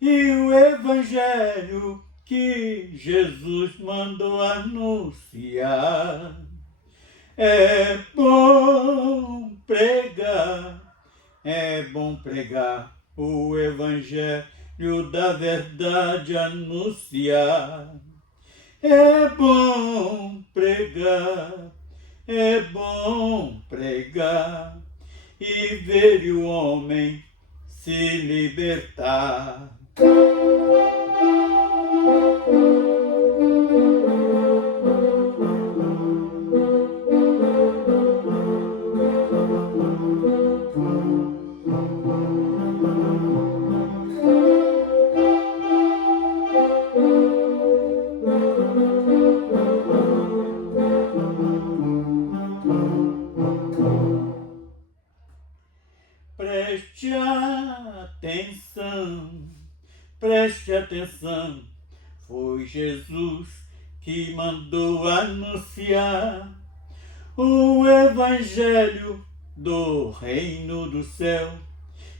e o evangelho que Jesus mandou anunciar. É bom pregar o evangelho da verdade anunciar. É bom pregar e ver o homem se libertar. Preste atenção, foi Jesus que mandou anunciar o evangelho do reino do céu,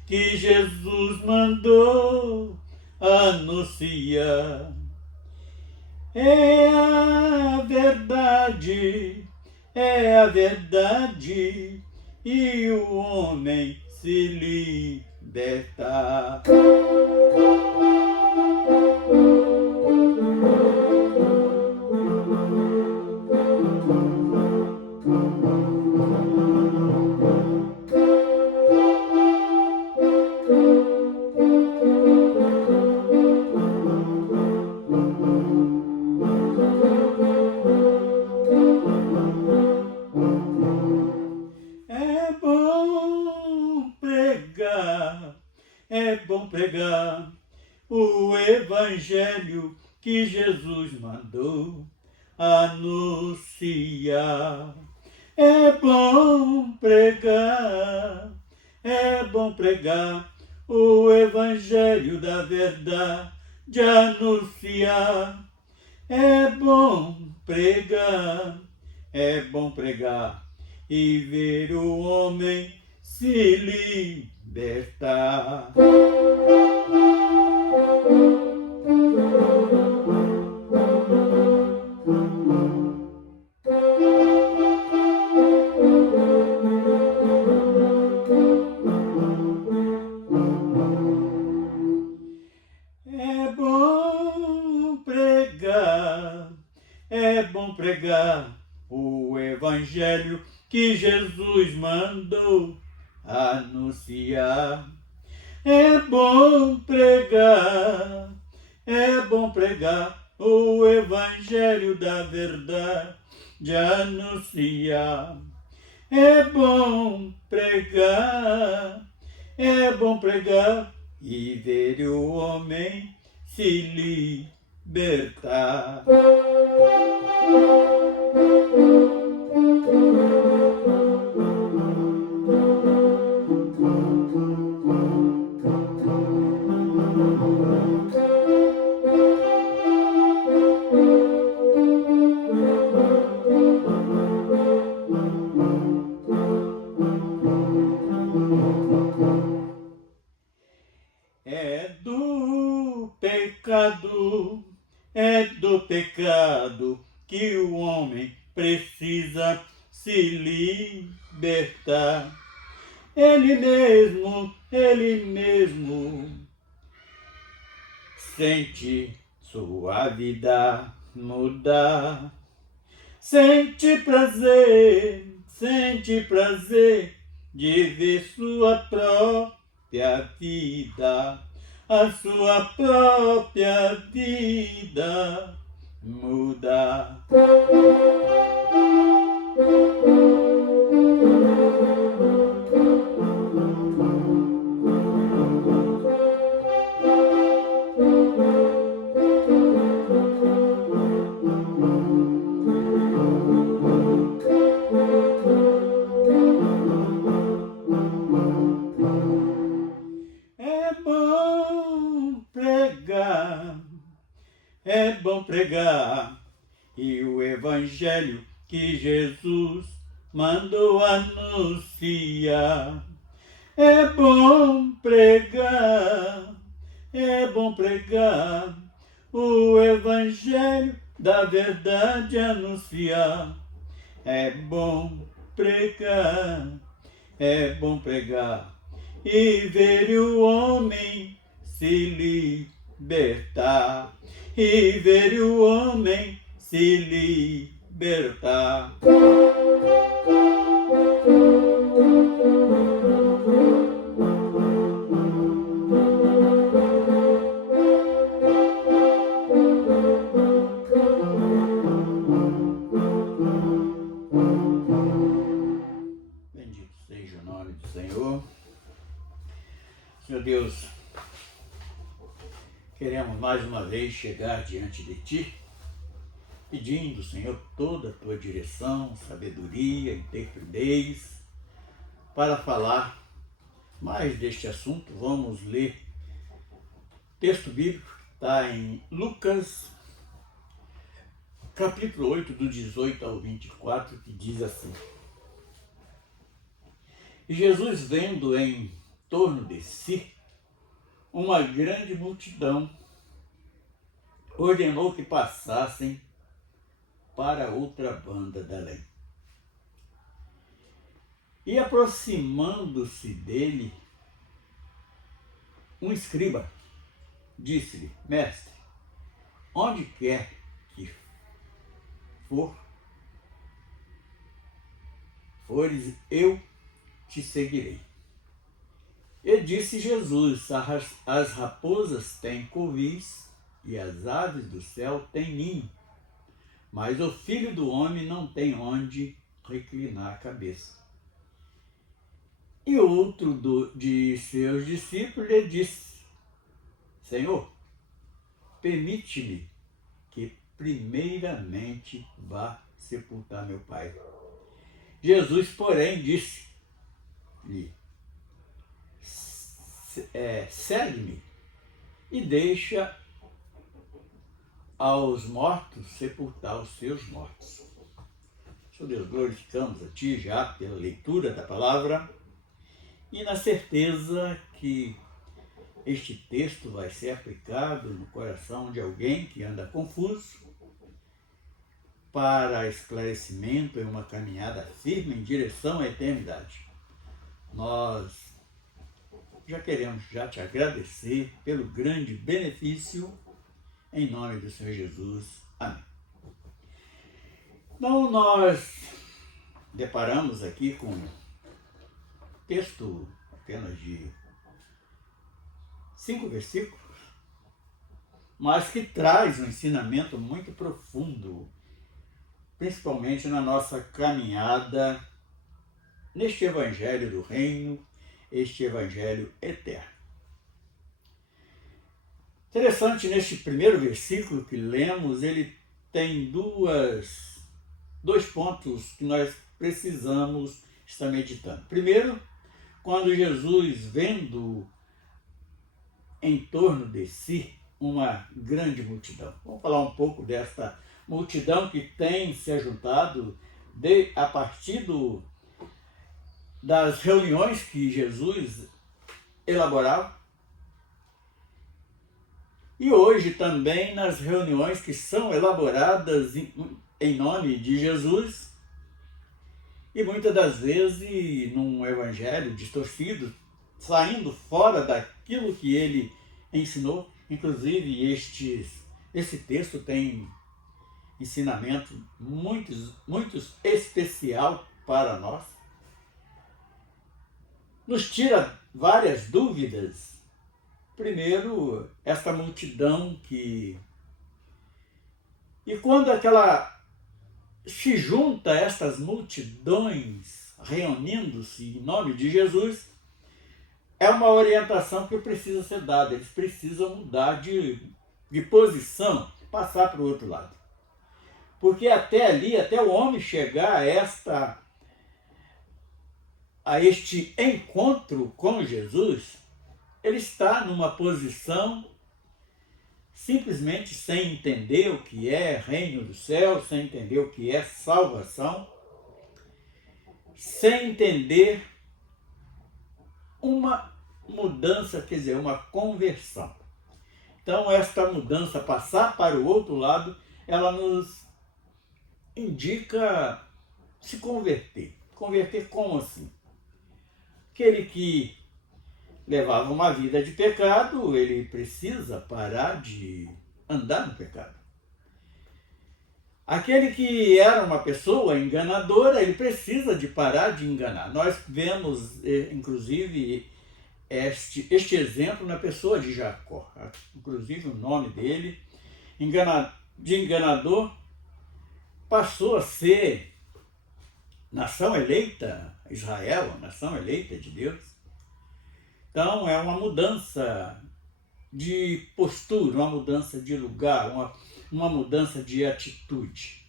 que Jesus mandou anunciar. É a verdade, e o homem se libertar. É bom pregar o evangelho que Jesus mandou anunciar. É bom pregar o evangelho da verdade anunciar. É bom pregar e ver o homem se libertar. É bom pregar o evangelho que Jesus mandou anunciar. É bom pregar o evangelho da verdade anunciar. É bom pregar e ver o homem se libertar. É do pecado que o homem precisa se libertar. Ele mesmo sente sua vida mudar. Sente prazer de ver sua própria vida, a sua própria vida mudar. É bom pregar e o evangelho que Jesus mandou anunciar. É bom pregar é bom pregar o evangelho da verdade anunciar. É bom pregar e ver o homem se libertar, e ver o homem se libertar. Bendito seja o nome do Senhor. Senhor Deus, queremos mais uma vez chegar diante de Ti, pedindo, Senhor, toda a Tua direção, sabedoria, interpretez, para falar mais deste assunto. Vamos ler o texto bíblico que está em Lucas, capítulo 8, do 18 ao 24, que diz assim: E Jesus, vendo em torno de si uma grande multidão, ordenou que passassem para outra banda da além. E aproximando-se dele, um escriba disse-lhe: Mestre, onde quer que fores, eu te seguirei. E disse Jesus: as raposas têm covis e as aves do céu têm ninho, mas o Filho do Homem não tem onde reclinar a cabeça. E outro de seus discípulos lhe disse: Senhor, permite-me que primeiramente vá sepultar meu pai. Jesus, porém, disse-lhe: segue-me e deixa aos mortos sepultar os seus mortos. Senhor Deus, glorificamos a Ti já pela leitura da palavra e na certeza que este texto vai ser aplicado no coração de alguém que anda confuso para esclarecimento em uma caminhada firme em direção à eternidade. Nós já queremos te agradecer pelo grande benefício, em nome do Senhor Jesus. Amém. Então, nós deparamos aqui com um texto apenas de 5 versículos, mas que traz um ensinamento muito profundo, principalmente na nossa caminhada neste evangelho do reino, este evangelho eterno. Interessante, neste primeiro versículo que lemos, ele tem dois pontos que nós precisamos estar meditando. Primeiro, quando Jesus, vendo em torno de si uma grande multidão. Vamos falar um pouco desta multidão que tem se ajuntado a partir das reuniões que Jesus elaborava, e hoje também nas reuniões que são elaboradas em nome de Jesus, e muitas das vezes num evangelho distorcido, saindo fora daquilo que ele ensinou. Inclusive esse texto tem ensinamento muito especial para nós. Nos tira várias dúvidas. Primeiro, esta multidão e quando se junta estas multidões reunindo-se em nome de Jesus, é uma orientação que precisa ser dada. Eles precisam mudar de posição, passar para o outro lado. Porque até ali, até o homem chegar a este encontro com Jesus, ele está numa posição simplesmente sem entender o que é reino do céu, sem entender o que é salvação, sem entender uma mudança, quer dizer, uma conversão. Então, esta mudança, passar para o outro lado, ela nos indica se converter. Converter como assim? Aquele que levava uma vida de pecado, ele precisa parar de andar no pecado. Aquele que era uma pessoa enganadora, ele precisa de parar de enganar. Nós vemos, inclusive, este exemplo na pessoa de Jacó. Inclusive, o nome dele, de enganador, passou a ser nação eleita, Israel, a nação eleita de Deus. Então, é uma mudança de postura, uma mudança de lugar, uma mudança de atitude.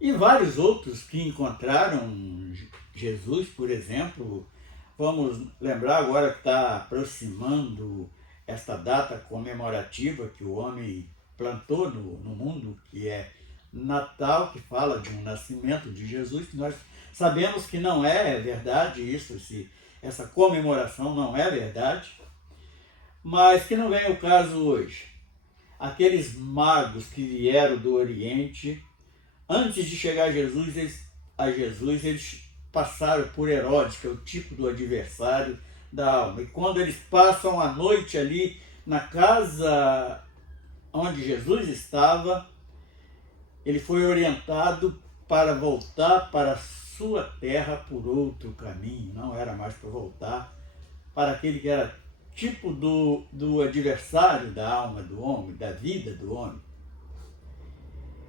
E vários outros que encontraram Jesus, por exemplo, vamos lembrar agora que está aproximando esta data comemorativa que o homem plantou no mundo, que é Natal, que fala de um nascimento de Jesus, que nós sabemos que não é verdade isso, essa comemoração não é verdade, mas que não vem ao caso hoje. Aqueles magos que vieram do Oriente, antes de chegar a Jesus, eles passaram por Herodes, que é o tipo do adversário da alma. E quando eles passam a noite ali na casa onde Jesus estava, ele foi orientado para voltar para a sua terra por outro caminho. Não era mais para voltar para aquele que era tipo do adversário da alma do homem, da vida do homem.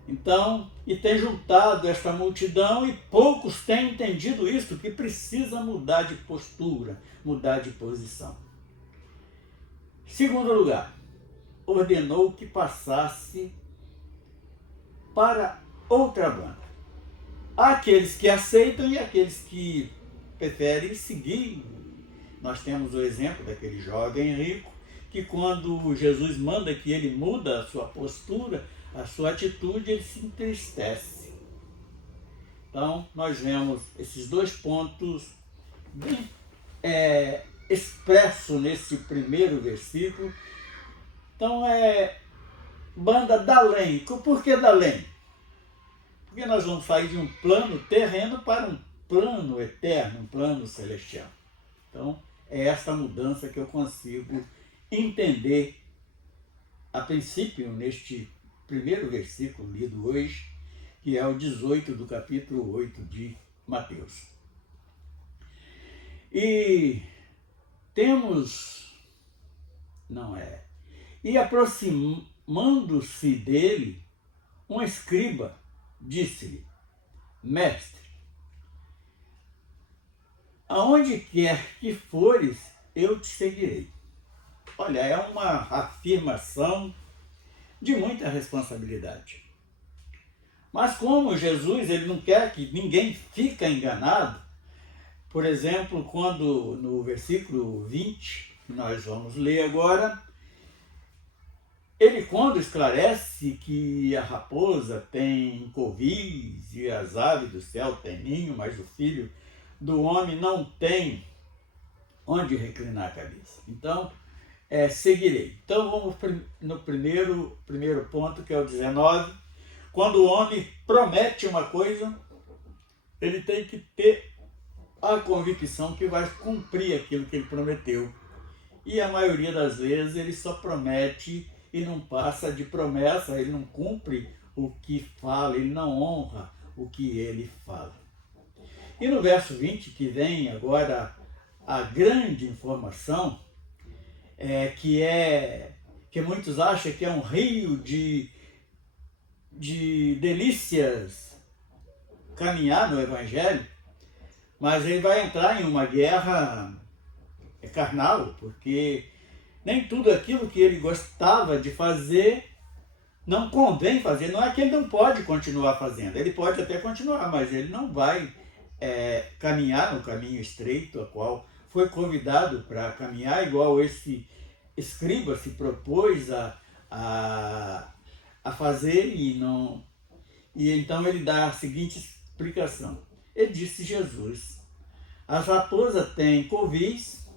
Então, e tem juntado esta multidão e poucos têm entendido isso, que precisa mudar de postura, mudar de posição. Segundo lugar, ordenou que passasse para outra banda. Há aqueles que aceitam e aqueles que preferem seguir. Nós temos o exemplo daquele jovem rico, que quando Jesus manda que ele muda a sua postura, a sua atitude, ele se entristece. Então, nós vemos esses dois pontos bem expressos nesse primeiro versículo. Então, banda da além. Por que da além? Porque nós vamos sair de um plano terreno para um plano eterno, um plano celestial. Então, é essa mudança que eu consigo entender a princípio neste primeiro versículo lido hoje, que é o 18 do capítulo 8 de Mateus. E e aproximando-se dele, um escriba disse-lhe: Mestre, aonde quer que fores, eu te seguirei. Olha, é uma afirmação de muita responsabilidade. Mas como Jesus ele não quer que ninguém fique enganado, por exemplo, quando no versículo 20, que nós vamos ler agora, ele quando esclarece que a raposa tem covis e as aves do céu têm ninho, mas o filho do homem não tem onde reclinar a cabeça. Então, seguirei. Então vamos no primeiro ponto, que é o 19. Quando o homem promete uma coisa, ele tem que ter a convicção que vai cumprir aquilo que ele prometeu. E a maioria das vezes ele só promete e não passa de promessa, ele não cumpre o que fala, ele não honra o que ele fala. E no verso 20, que vem agora a grande informação, que muitos acham que é um rio de delícias caminhar no Evangelho, mas ele vai entrar em uma guerra carnal, porque nem tudo aquilo que ele gostava de fazer não convém fazer. Não é que ele não pode continuar fazendo, ele pode até continuar, mas ele não vai caminhar no caminho estreito, a qual foi convidado para caminhar, igual esse escriba se propôs a fazer, e então ele dá a seguinte explicação. Ele disse Jesus: as raposas têm covis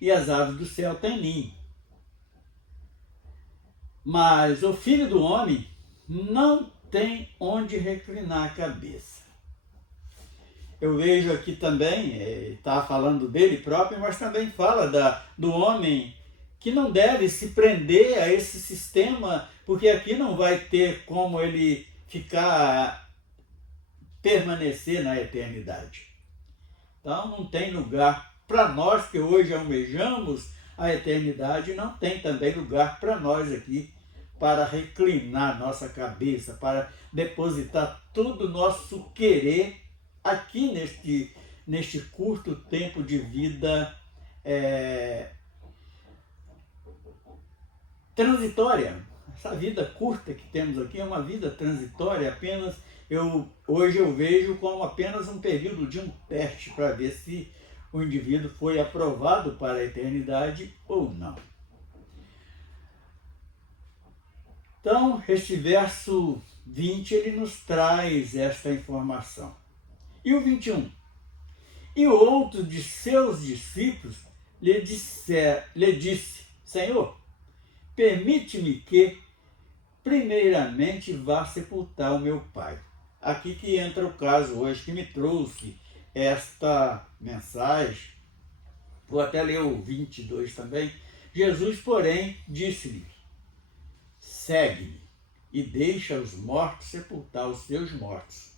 e as aves do céu têm ninho, Mas o Filho do Homem não tem onde reclinar a cabeça. Eu vejo aqui também, está falando dele próprio, mas também fala do homem que não deve se prender a esse sistema, porque aqui não vai ter como ele permanecer na eternidade. Então não tem lugar para nós que hoje almejamos a eternidade, não tem também lugar para nós aqui para reclinar nossa cabeça, para depositar todo o nosso querer aqui neste curto tempo de vida transitória. Essa vida curta que temos aqui é uma vida transitória, apenas hoje eu vejo como apenas um período de um teste para ver se o indivíduo foi aprovado para a eternidade ou não. Então, este verso 20, ele nos traz esta informação. E o 21? E outro de seus discípulos lhe disse, Senhor, permite-me que primeiramente vá sepultar o meu pai. Aqui que entra o caso hoje que me trouxe esta mensagem. Vou até ler o 22 também. Jesus, porém, disse-lhe, segue-me e deixa os mortos sepultar os seus mortos.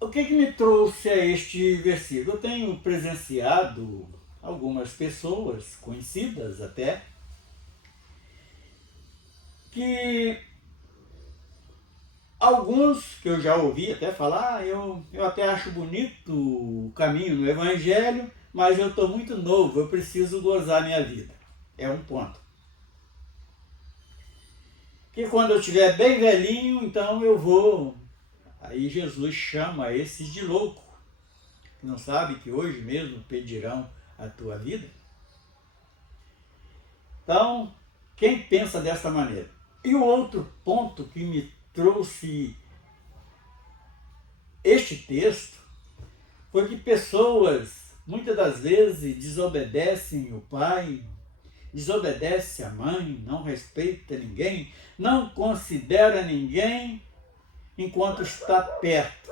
O que me trouxe a este versículo? Eu tenho presenciado algumas pessoas, conhecidas até, que alguns que eu já ouvi até falar, eu até acho bonito o caminho no Evangelho, mas eu estou muito novo, eu preciso gozar minha vida. É um ponto. Que quando eu estiver bem velhinho, então eu vou. Aí Jesus chama esses de louco, que não sabe que hoje mesmo pedirão a tua vida. Então, quem pensa dessa maneira? E o outro ponto que me trouxe este texto foi que pessoas, muitas das vezes, desobedecem o pai, desobedecem a mãe, não respeita ninguém, não considera ninguém enquanto está perto.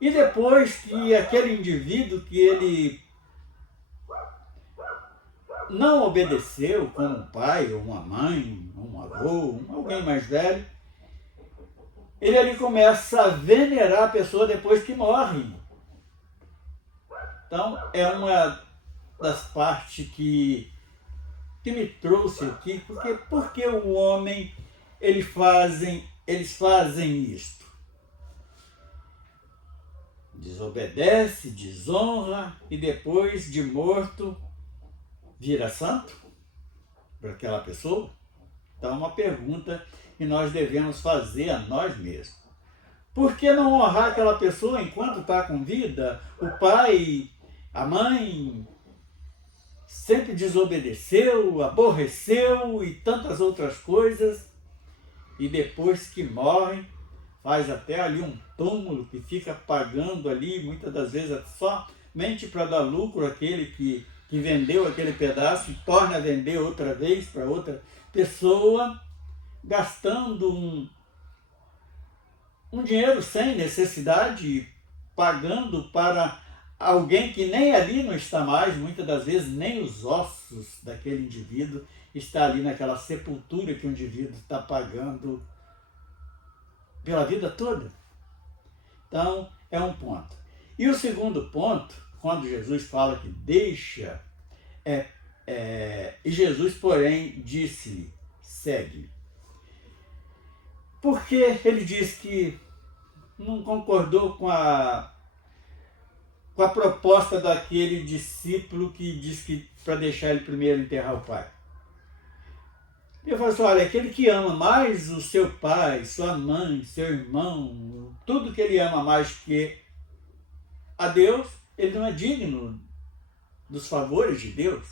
E depois que aquele indivíduo que ele não obedeceu como um pai, ou uma mãe, um avô, alguém mais velho, ele ali começa a venerar a pessoa depois que morre. Então, é uma das partes que me trouxe aqui, porque o homem, eles fazem isto. Desobedece, desonra e depois de morto vira santo para aquela pessoa? Então, uma pergunta que nós devemos fazer a nós mesmos. Por que não honrar aquela pessoa enquanto está com vida? O pai, a mãe sempre desobedeceu, aborreceu e tantas outras coisas, e depois que morre, faz até ali um túmulo que fica pagando ali, muitas das vezes somente para dar lucro àquele que vendeu aquele pedaço e torna a vender outra vez para outra pessoa, gastando um dinheiro sem necessidade, pagando para alguém que nem ali não está mais, muitas das vezes nem os ossos daquele indivíduo está ali naquela sepultura que o indivíduo está pagando pela vida toda. Então, é um ponto. E o segundo ponto, quando Jesus fala que deixa, e Jesus, porém, disse-lhe, segue. Porque ele disse que não concordou com a proposta daquele discípulo que diz que para deixar ele primeiro enterrar o pai. Ele falou assim, olha, aquele que ama mais o seu pai, sua mãe, seu irmão, tudo que ele ama mais que a Deus, ele não é digno dos favores de Deus.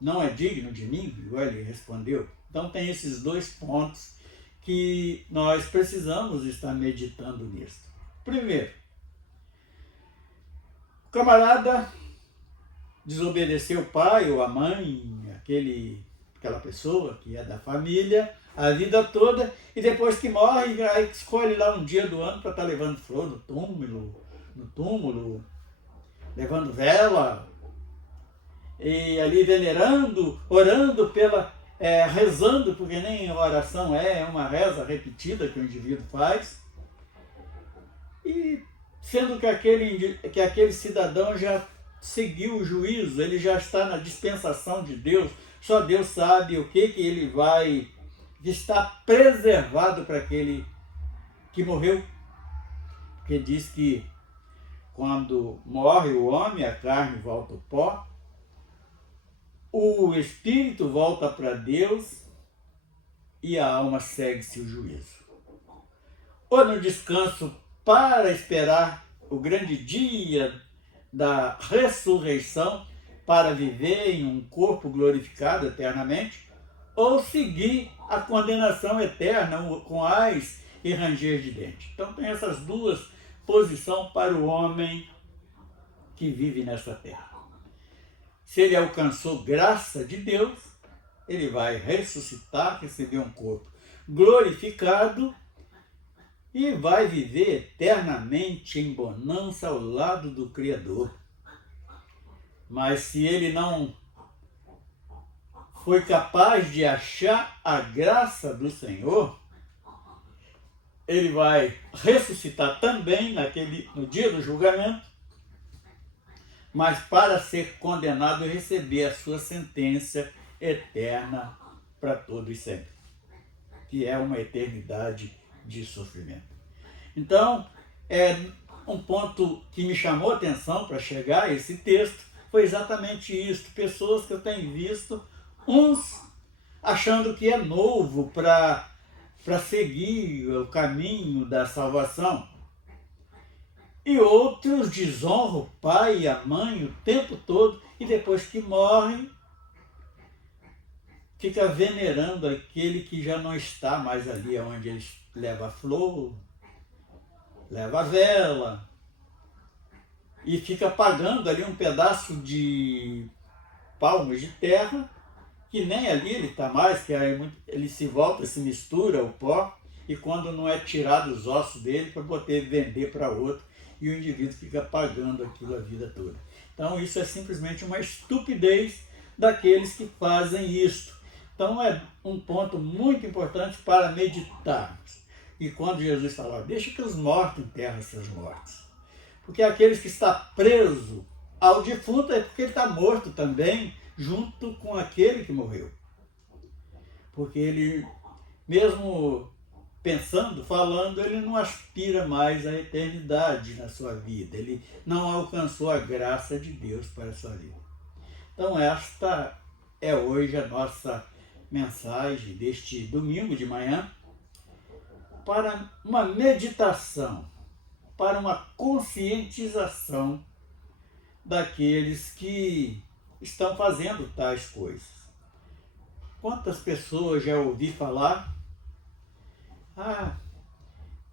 Não é digno de mim, igual ele respondeu. Então tem esses dois pontos que nós precisamos estar meditando nisso. Primeiro, o camarada desobedeceu o pai ou a mãe, aquele aquela pessoa que é da família a vida toda, e depois que morre, aí escolhe lá um dia do ano para estar levando flor no túmulo, levando vela, e ali venerando, orando rezando, porque nem oração é uma reza repetida que o indivíduo faz, e sendo que aquele cidadão já seguiu o juízo, ele já está na dispensação de Deus, só Deus sabe o que ele vai estar preservado para aquele que morreu, porque diz que quando morre o homem, a carne volta ao pó, o espírito volta para Deus e a alma segue-se o juízo. Ou no descanso para esperar o grande dia da ressurreição para viver em um corpo glorificado eternamente, ou seguir a condenação eterna com ais e ranger de dente. Então tem essas duas posições para o homem que vive nessa terra. Se ele alcançou graça de Deus, ele vai ressuscitar, receber um corpo glorificado e vai viver eternamente em bonança ao lado do Criador. Mas se ele não foi capaz de achar a graça do Senhor, ele vai ressuscitar também no dia do julgamento, mas para ser condenado e receber a sua sentença eterna para todo e sempre, que é uma eternidade de sofrimento. Então, um ponto que me chamou a atenção para chegar a esse texto foi exatamente isso. Pessoas que eu tenho visto, uns achando que é novo para seguir o caminho da salvação, e outros desonram o pai e a mãe o tempo todo, e depois que morrem, fica venerando aquele que já não está mais ali, onde eles levam a flor, leva a vela, e fica pagando ali um pedaço de palmos de terra, que nem ali ele está mais, que ele se volta, se mistura o pó, e quando não é tirado os ossos dele para poder vender para outro, e o indivíduo fica pagando aquilo a vida toda. Então isso é simplesmente uma estupidez daqueles que fazem isso. Então é um ponto muito importante para meditarmos. E quando Jesus fala, deixa que os mortos enterrem seus mortos. Porque aqueles que estão presos ao defunto é porque ele está morto também, junto com aquele que morreu. Porque ele, mesmo pensando, falando, ele não aspira mais à eternidade na sua vida. Ele não alcançou a graça de Deus para a sua vida. Então esta é hoje a nossa mensagem deste domingo de manhã, para uma meditação, para uma conscientização daqueles que estão fazendo tais coisas. Quantas pessoas já ouvi falar,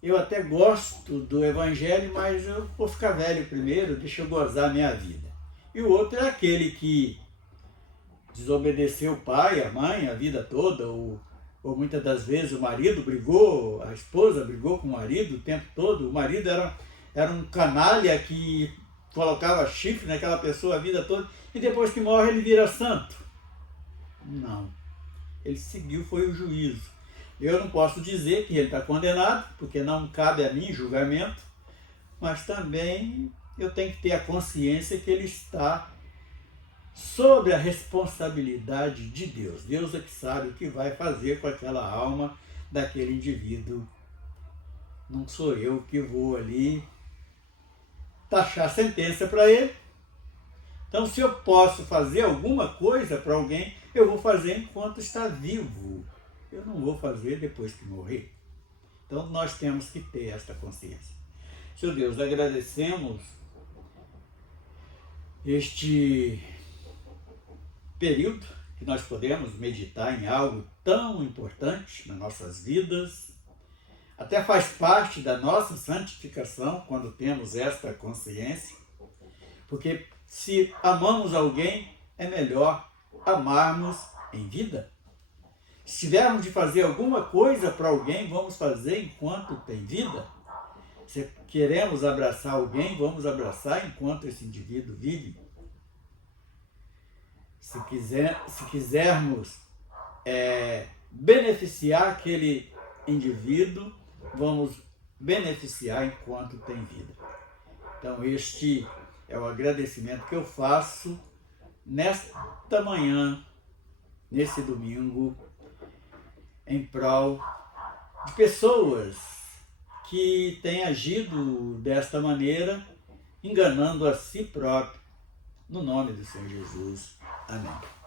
eu até gosto do Evangelho, mas eu vou ficar velho primeiro, deixa eu gozar a minha vida. E o outro é aquele que desobedeceu o pai, a mãe, a vida toda, ou muitas das vezes o marido brigou, a esposa brigou com o marido o tempo todo, o marido era um canalha que colocava chifre naquela pessoa a vida toda, e depois que morre ele vira santo. Não. Ele seguiu, foi o juízo. Eu não posso dizer que ele está condenado, porque não cabe a mim julgamento, mas também eu tenho que ter a consciência que ele está sob a responsabilidade de Deus. Deus é que sabe o que vai fazer com aquela alma daquele indivíduo. Não sou eu que vou ali taxar sentença para ele. Então, se eu posso fazer alguma coisa para alguém, eu vou fazer enquanto está vivo. Eu não vou fazer depois que morrer. Então, nós temos que ter esta consciência. Senhor Deus, agradecemos este período que nós podemos meditar em algo tão importante nas nossas vidas. Até faz parte da nossa santificação quando temos esta consciência. Porque se amamos alguém, é melhor amarmos em vida Se tivermos de fazer alguma coisa para alguém, vamos fazer enquanto tem vida. Se queremos abraçar alguém, vamos abraçar enquanto esse indivíduo vive. Se quisermos beneficiar aquele indivíduo, vamos beneficiar enquanto tem vida. Então, este é o agradecimento que eu faço nesta manhã, nesse domingo, em prol de pessoas que têm agido desta maneira, enganando a si próprio, no nome do Senhor Jesus. Amém.